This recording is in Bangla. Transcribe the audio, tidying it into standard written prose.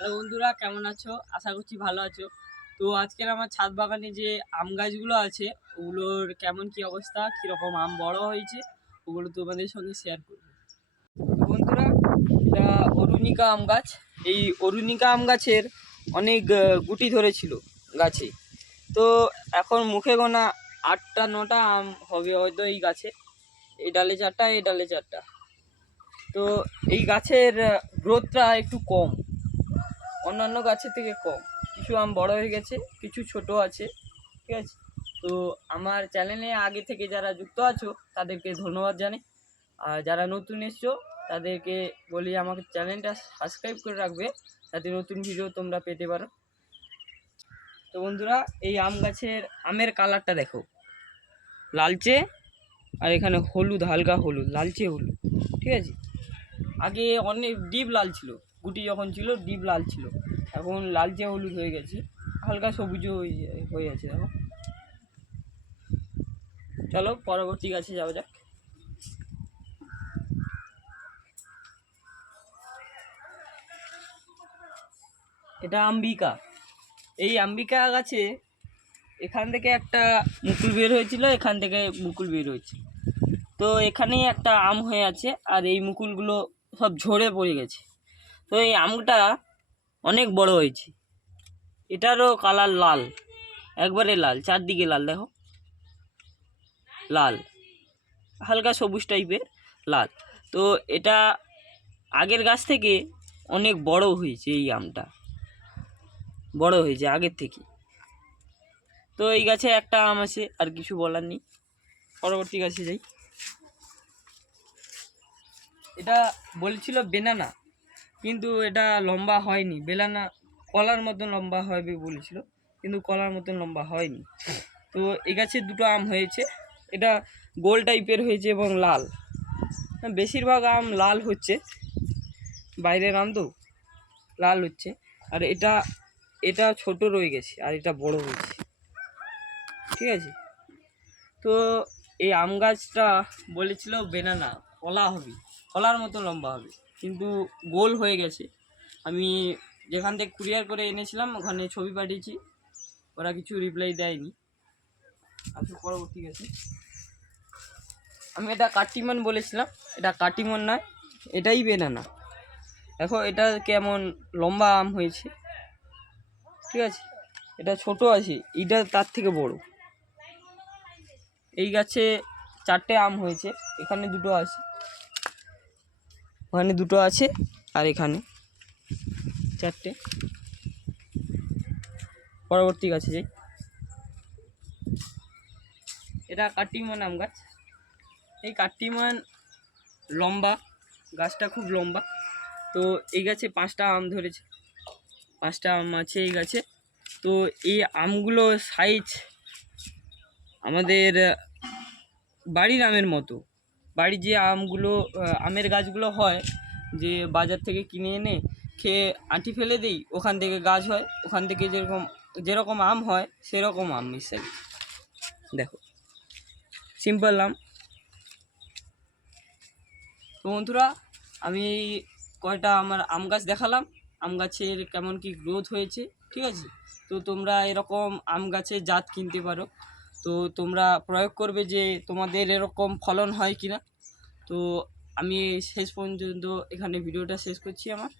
হ্যালো বন্ধুরা, কেমন আছো? আশা করছি ভালো আছো। তো আজকের আমার ছাদ বাগানে যে আম গাছগুলো আছে ওগুলোর কেমন কি অবস্থা, কীরকম আম বড় হয়েছে ওগুলো তোমাদের সঙ্গে শেয়ার করব। তো বন্ধুরা, এটা অরুণিকা আম গাছ। এই অরুণিকা আম গাছের অনেক গুটি ধরেছিল গাছে। তো এখন মুখে গোনা 8টা 9টা আম হবে হয়তো এই গাছে। এই ডালে 4টা, এই ডালে 4টা। তো এই গাছের গ্রোথটা একটু কম, অন্যান্য গাছের থেকে কম। কিছু আম বড় হয়ে গেছে, কিছু ছোট আছে, ঠিক আছে। তো আমার চ্যানেলে আগে থেকে যারা যুক্ত আছো তাদেরকে ধন্যবাদ জানাই, আর যারা নতুন এসছো তাদেরকে বলি আমাকে চ্যানেলটা সাবস্ক্রাইব করে রাখবে, যাতে নতুন ভিডিও তোমরা পেতে পারো। তো বন্ধুরা, এই আম গাছের আমের কালারটা দেখো, লালচে, আর এখানে হলুদ, হালকা হলুদ, লালচে হলুদ, ঠিক আছে। আগে অনেক ডিপ লাল ছিল, গুটি যখন ছিল ডিপ লাল ছিল, এখন লালচে হলুদ হয়ে গেছে, হালকা সবুজ হয়ে গেছে। দেখো, চলো পরবর্তী গাছে যাওয়া যাক। এটা আম্বিকা। এই আম্বিকা গাছে এখান থেকে একটা মুকুল বের হয়েছিল, এখান থেকে মুকুল বের হয়েছিল। তো এখানেই একটা আম হয়ে আছে, আর এই মুকুলগুলো সব ঝরে পড়ে গেছে। তো এই আমটা অনেক বড় হয়েছে। এটারও কালার লাল, একবারে লাল, চারদিকে লাল, দেখো লাল, হালকা সবুজ টাইপের লাল। তো এটা আগের গাছ থেকে অনেক বড় হয়েছে, এই আমটা বড় হয়েছে আগের থেকে। তো এই গাছে একটা আম আছে, আর কিছু বলার নেই। পরবর্তী গাছে যাই। এটা বলছিল বেনানা, কিন্তু এটা লম্বা হয়নি। বেলানা কলার মতন লম্বা হবে বলেছিল, কিন্তু কলার মতন লম্বা হয়নি। তো এই গাছে দুটো আম হয়েছে, এটা গোল টাইপের হয়েছে এবং লাল। বেশিরভাগ আম লাল হচ্ছে, বাইরের আম তো লাল হচ্ছে। আর এটা এটা ছোট রয়ে গেছে, আর এটা বড় হয়েছে, ঠিক আছে। তো এই আম গাছটা বলেছিল বেনানা, কলা হবে, কলার মতো লম্বা হবে, কিন্তু গোল হয়ে গেছে। আমি যেখান থেকে কুরিয়ার করে এনেছিলাম ওখানে ছবি পাঠিয়েছি, ওরা কিছু রিপ্লাই দেয়নি। আচ্ছা, পরবর্তী গেছে। আমি এটা কাটিমন বলেছিলাম, এটা কাটিমন নয়, এটাই বেনানা। দেখো এটা কেমন লম্বা আম হয়েছে, ঠিক আছে। এটা ছোট আছে, এটা তার থেকে বড়। এই গাছে 4টে আম হয়েছে, এখানে দুটো আছে, ওখানে দুটো আছে, আর এখানে 4টে। পরবর্তী গাছে যাই। এটা কাটিমন আম গাছ। এই কাটিমন লম্বা, গাছটা খুব লম্বা। তো এই গাছে 5টা আম ধরেছে, 5টা আম আছে এই গাছে। তো এই আমগুলো সাইজ আমাদের বাড়ির আমের মতো। বাড়ির যে আমগুলো আমের গাছগুলো হয়, যে বাজার থেকে কিনে এনে খেয়ে আঁটি ফেলে দিই, ওখান থেকে গাছ হয়, ওখান থেকে যেরকম যেরকম আম হয় সেরকম আম মিশাই। দেখো, সিম্পল আম। তো বন্ধুরা, আমি কয়টা আমার আম গাছ দেখালাম, আম গাছের কেমন কি গ্রোথ হয়েছে, ঠিক আছে। তো তোমরা এরকম আম গাছের জাত কিনতে পারো, তো তোমরা প্রয়োগ করবে যে তোমাদের এরকম ফলন হয় কিনা। তো আমি শেষ পর্যন্ত এখানে ভিডিওটা শেষ করছি আমার।